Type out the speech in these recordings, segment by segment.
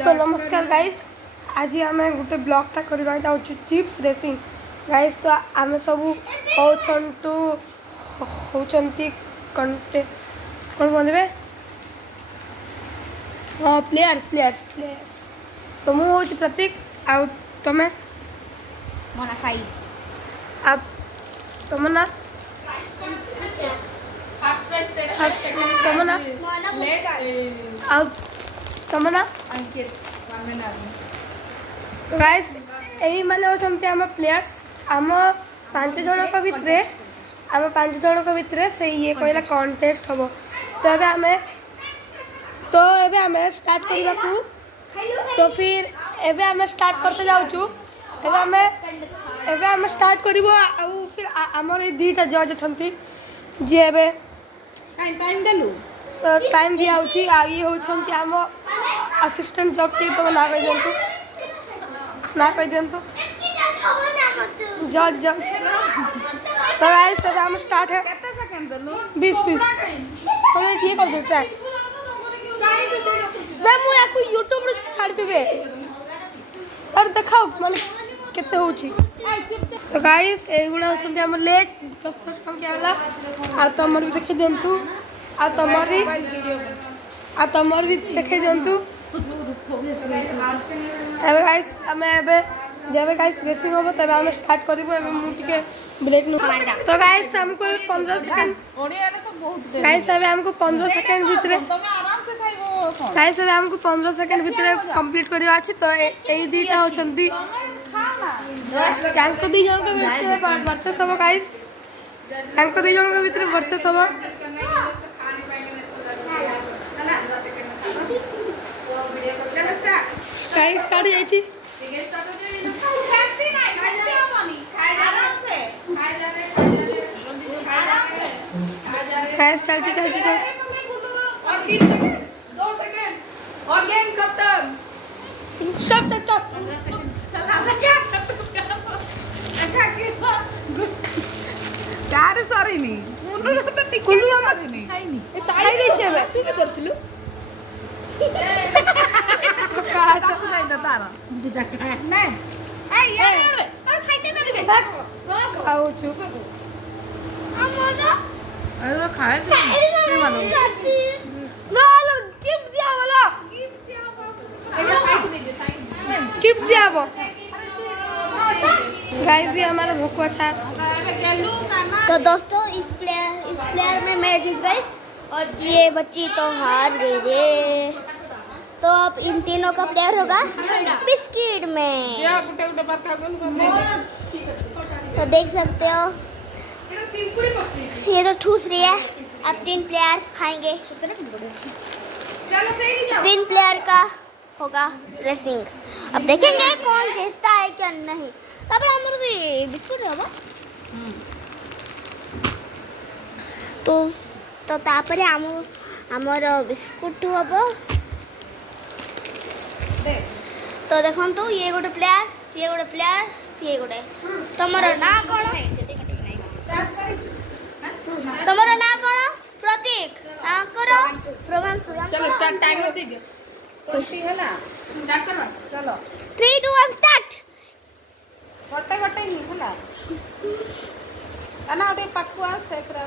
तो नमस्कार गाइस, आज आम गोटे ब्लॉगटा करवा जाऊँ चिप्स रेसिंग गाइस। तो आम सब होती कंटे कौन कहते हाँ प्लेयर्स प्लेयर्स प्लेयर्स। तो मुझे हूँ प्रतीक आ तमें मोना साई आ तुम ना तुम ना आ तुम ना गाइस यही माने होचंती आम प्लेयर्स आम 5 जनक भितर से ये कहला कॉन्टेस्ट हम। तो एबे आमे स्टार्ट करबा को तो फिर एबे आमे स्टार्ट करते जाउछु। एबे आमे स्टार्ट करिवो आ फिर हमर ए दीटा जज छंती जे एबे टाइम देलु तो टाइम दिया होची आ ये होचंती हम असिस्टेंट जॉब के तो ना कह दियंतु जज जज। तो गाइस एबे हम स्टार्ट है केते सेकंड देलु 20 हमने ठीक कर देता है मैं मु याकू YouTube रे छाड़ देबे और देखाओ माने केते होची। तो गाइस एगुडा होसंती हमर लेज 10 टंकिया वाला आ तमर भी देखै देंतु आ तमर भी देखै देंतु। एबे गाइस हमें एबे जब गाइस रेसिंग होबो तबे हम स्टार्ट करबो। एबे मु टिके ब्रेक नु। तो गाइस हमको 15 सेकंड ओडिया रे तो बहुत गाइस एबे हमको 15 सेकंड भीतर आराम से खाइबो गाइस एबे हमको 15 सेकंड भीतर कंप्लीट करबा अछि। तो एई दीटा होचंती कांको दी जन के भीतर वर्सेस होबो गाइस। कांको दी जन के भीतर वर्सेस होबो गाइस स्टार्ट जाई छी गाइस चल छी 3 सेकंड 2 सेकंड और गेम खत्म सब टप चार सॉरी नी मुनु तो टिके कुल्लू हम नहीं खाइनी ए साई रे छे तू भी करथिलु का खाइ द तारा नहीं ए यार खाइते दे खाऊ छु हमरा अरे खाए नहीं मालूम ना लो गिफ्ट दिया वाला गिफ्ट दिया वो गाइस ये हमारा भूखा था। तो दोस्तों इस प्लेयर में मैं जीत गई और ये बच्ची तो हार गई रे। तो अब इन तीनों का प्लेयर होगा बिस्किट में। तो देख सकते हो ये तो ठूस रही है। अब 3 प्लेयर खाएंगे। 3 प्लेयर का होगा रेसिंग। अब देखेंगे कौन जीतता है क्या नहीं। तब हमारे बिस्कुट होगा तो तापरे हमर बिस्कुट होबो। तो देखन तो ये गोटे प्लेयर सी गोटे प्लेयर सी गोटे तमरो ना कोन तमरो ना कोन प्रतीक आ करो प्रभांशु। चलो स्टार्ट टाइम दे दियो खुशी है ना स्टार्ट करवा चलो 3 2 1 स्टार्ट। गोटे ही होला आना ओटे पक्कुआ सेक रा।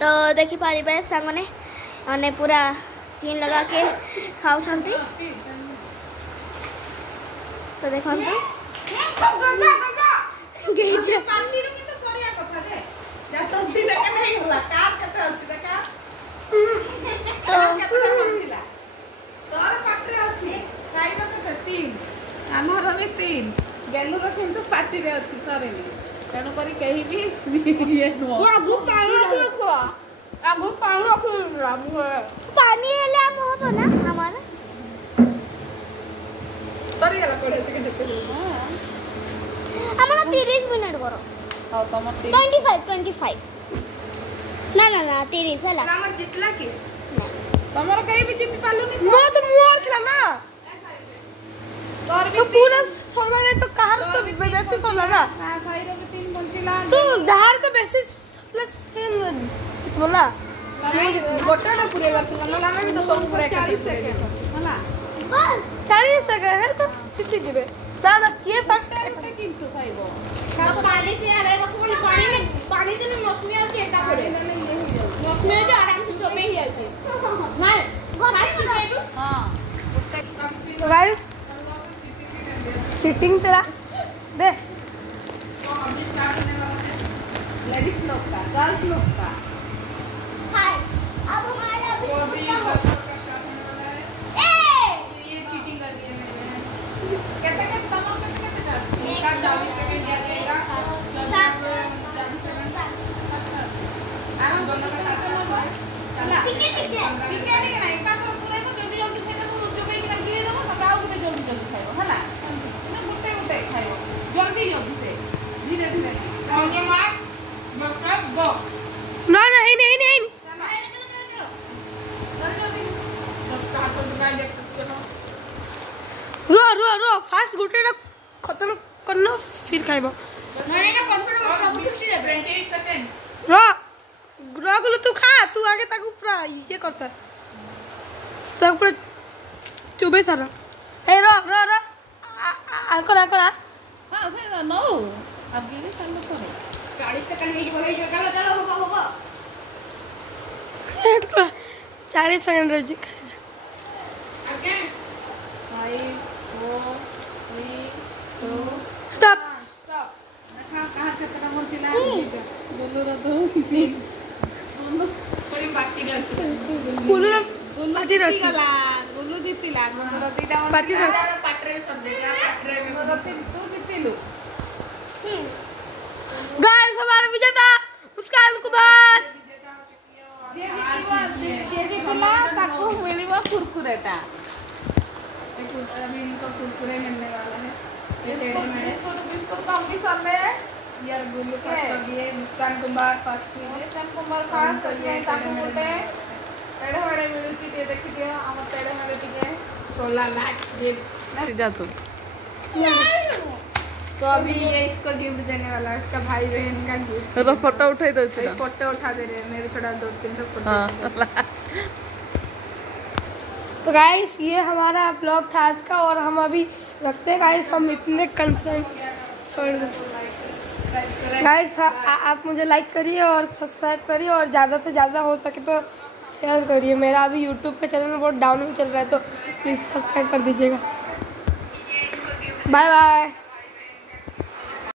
तो देखि पारिबे संगने माने पूरा चीन लगा के खाउ छंती। तो देखन तो गेज पानी रो कितो सरिया कथा जे जा 20 सेकंड हे होला कार कते अछि देखा तो कते होतिला तोर पात्रे अछि खाइबो कते 3 हमर भी 3 गेलु रो किंतु पार्टी रे अछि सरेनी तेणु करी कहीं भी ये नो आगु पानी रखो पानी हेले हम होबो ना हमारा सॉरी गला पड़े से देखते हमारा 30 मिनट करो। हां तमर 25 ना 30 होला राम जितला के तमर कहीं भी जीत पालु नी मो तो मोर थला ना तोर भी तो पूरा सोलवा तो कहार तो बेसी सोला ना हां साइरो में 3 बंचिला तो धार तो बेसी प्लस बोला गोटा ना पूरे बार थला ना हमें भी तो सब पूरा का होला 40 सेकंड है तो किसी जीवे ना ना ये फर्स्ट ଏତେ କିନ୍ତୁ ଖାଇବ पानी से अगर पानी से मौसमी और के का करे मौसमी जो आराम से चोपे ही आती हां गाइस चीटिंग तेरा दे लेडीज लोग का गर्ल्स लोग का हाय अब हमारा अभी ये चीटिंग कर रही है मैंने कहते हैं तमाम कितने चार्ज उनका 40 सेकंड दिया जाएगा 40 सेकंड आराम दोनों का साथ चला चला ठीक है ठीक है नहीं का तो पूरा को जल्दी जल्दी से चुपे की रखी देबो तब आउ गुटे जल्दी जल्दी खाइबो हला ना गुटे गुटे खाइबो जल्दी जल्दी से धीरे धीरे ऑन योर मार्क मतलब गो ना नहीं नहीं नहीं रो रो रो फास्ट गुटे ना खत्म करना फिर खाइबो मैंने ना कॉन्फिडेंस सब कुछ ले 28 सेकंड रो रो गुलो तू खा तू आगे तक ऊपर ये कर सर तक ऊपर चुबे सर ए रो रो रो आकर हां से नो अब गिरी साल करे 40 सेकंड में ही चलो चलो होगा 40 सेकंड रह जी ओके 5 4 3 2 स्टॉप स्टॉप देखा कहां कितना मन चिल्ला बोलो रे तो बोलो कोई बाकी नहीं बोलो ना पार्टी रची गुल्लू जीतिला गुल्लू रतीला पार्टी रची पाट्रे में सब देख रहा पाट्रे में रती तू जीतिलु गाइस हमारा विजेता मुस्कान कुमार जे जीतिला ताको मिलिबो कुरकुरेटा अभी इनको कुरकुरे मिलने वाला है ये टेढ़े मेढ़े बिस्कुट का भी सामने यार गुल्लू फर्स्ट हो गई है मुस्कान कुमार फर्स्ट हुई है मुस्कान कुमार खास ये ताको मोटे टेढ़े मेढ़े मिलुची दे देखि दियो हम टेढ़े मेढ़े दिए 16 लाख गिफ्ट सीधा तू तो अभी ये इसको गिफ्ट देने वाला है इसका भाई बहन का गिफ्ट रो फोटो उठाई दो भाई फोटो उठा दे रहे हैं मैं भी थोड़ा 2-3 फोटो तो गाइस ये हमारा ब्लॉग था आज का और हम अभी रखते हैं गाइस हम इतने कंसर्न छोड़ दो गाइस आप मुझे लाइक करिए और सब्सक्राइब करिए और ज़्यादा से ज़्यादा हो सके तो शेयर करिए मेरा अभी यूट्यूब का चैनल बहुत डाउन में चल रहा है तो प्लीज़ सब्सक्राइब कर दीजिएगा बाय बाय।